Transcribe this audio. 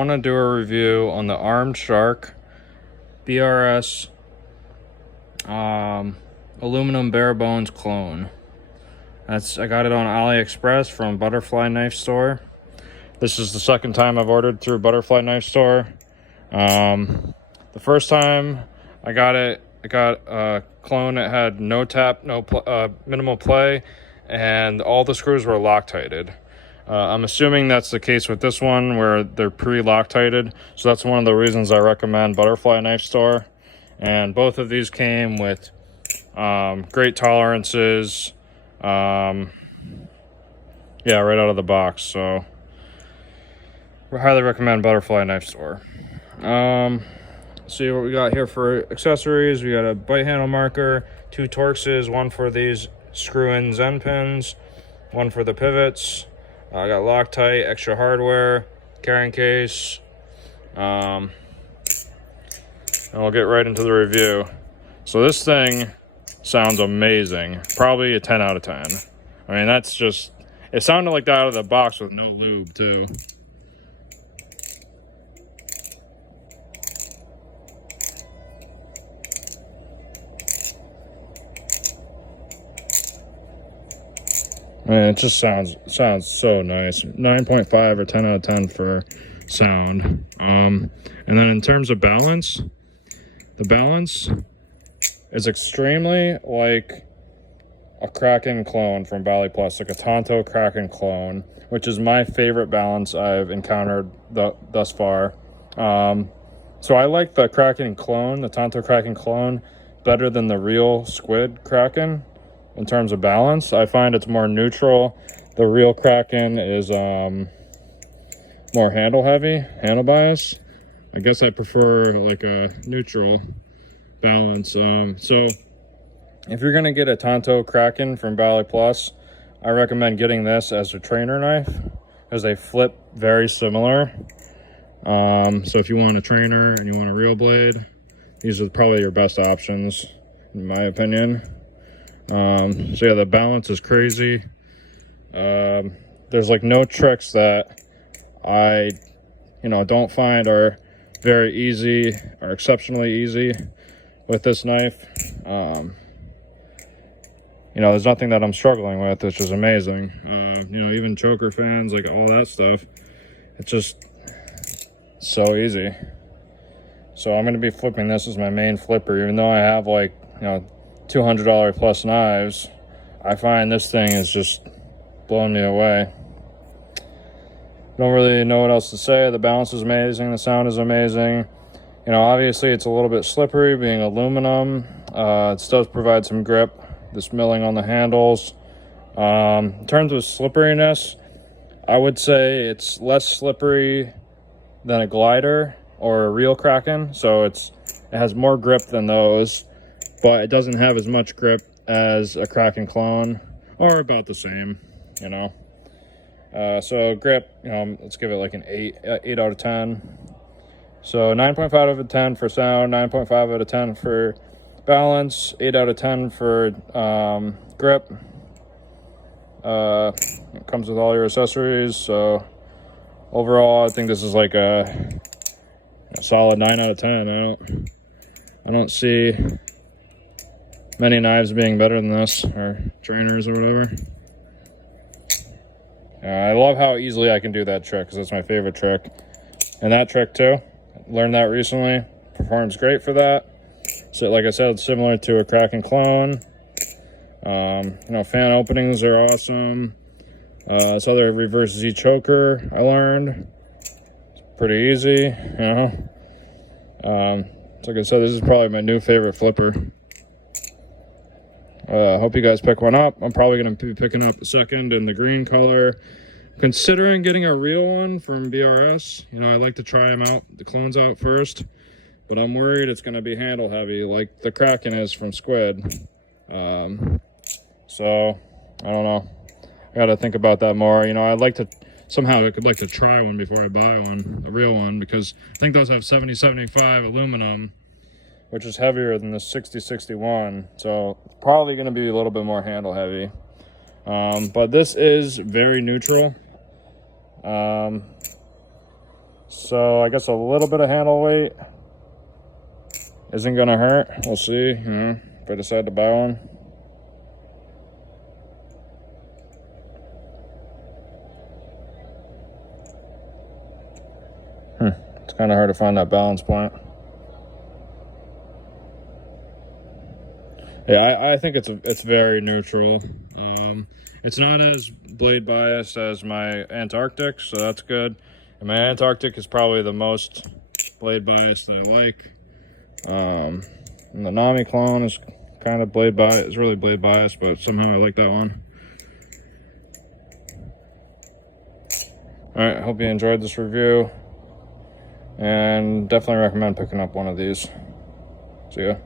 want to do a review on the Armed Shark BRS aluminum Barebones clone. I got it on AliExpress from Butterfly Knife Store. This is the second time I've ordered through Butterfly Knife Store. The first time I got it, I got a clone that had no tap, minimal play, and all the screws were Loctited. I'm assuming that's the case with this one where they're pre-Loctited. So that's one of the reasons I recommend Butterfly Knife Store. And both of these came with great tolerances. Yeah, right out of the box. So I highly recommend Butterfly Knife Store. See what we got here for accessories. We got a bite handle marker, 2 Torxes, one for these screw-in Zen pins, one for the pivots. I got Loctite, extra hardware, carrying case. And we'll get right into the review. So this thing sounds amazing. Probably a 10 out of 10. I mean, that's just, it sounded like that out of the box with no lube too. Man, it just sounds so nice. 9.5 or 10 out of 10 for sound. And then in terms of balance, the balance is extremely like a Kraken clone from Bali Plus, like a Tonto Kraken clone, which is my favorite balance I've encountered thus far. So I like the Kraken clone, the Tonto Kraken clone, better than the real Squid Kraken. In terms of balance, I find it's more neutral. The real Kraken is more handle heavy, handle bias. I guess I prefer like a neutral balance. So if you're gonna get a Tonto Kraken from Bali Plus, I recommend getting this as a trainer knife because they flip very similar. So if you want a trainer and you want a real blade, these are probably your best options in my opinion. So yeah, the balance is crazy. There's like no tricks that I, don't find are very easy or exceptionally easy with this knife. There's nothing that I'm struggling with, which is amazing. Even choker fans, like all that stuff, it's just so easy. So I'm going to be flipping this as my main flipper, even though I have like, $200 plus knives. I find this thing is just blowing me away. Don't really know what else to say. The balance is amazing. The sound is amazing. Obviously it's a little bit slippery being aluminum. It does provide some grip. This milling on the handles. In terms of slipperiness, I would say it's less slippery than a glider or a real Kraken. So it has more grip than those, but it doesn't have as much grip as a Kraken clone, or about the same, So grip, let's give it like an 8 out of 10. So 9.5 out of 10 for sound, 9.5 out of 10 for balance, 8 out of 10 for grip. It comes with all your accessories, so overall I think this is like a solid 9 out of 10. I don't see many knives being better than this, or trainers or whatever. I love how easily I can do that trick, because that's my favorite trick. And that trick too, learned that recently, performs great for that. So like I said, it's similar to a Kraken clone. Fan openings are awesome. This other reverse Z choker I learned, it's pretty easy, So like I said, this is probably my new favorite flipper. Hope you guys pick one up. I'm probably going to be picking up the second in the green color. Considering getting a real one from BRS. I like to try them out, the clones out first. But I'm worried it's going to be handle heavy like the Kraken is from Squid. So, I don't know. I got to think about that more. I'd like to, somehow I could like to try one before I buy one, a real one. Because I think those have 70-75 aluminum, which is heavier than the 60-61, so probably going to be a little bit more handle heavy. But this is very neutral. So I guess a little bit of handle weight isn't gonna hurt. We'll see, if I decide to buy one. It's kind of hard to find that balance point. Yeah, I think it's very neutral. It's not as blade biased as my Antarctic, so that's good. And my Antarctic is probably the most blade biased that I like. And the Nami clone is kind of blade biased. It's really blade biased, but somehow I like that one. All right, hope you enjoyed this review, and definitely recommend picking up one of these. See ya.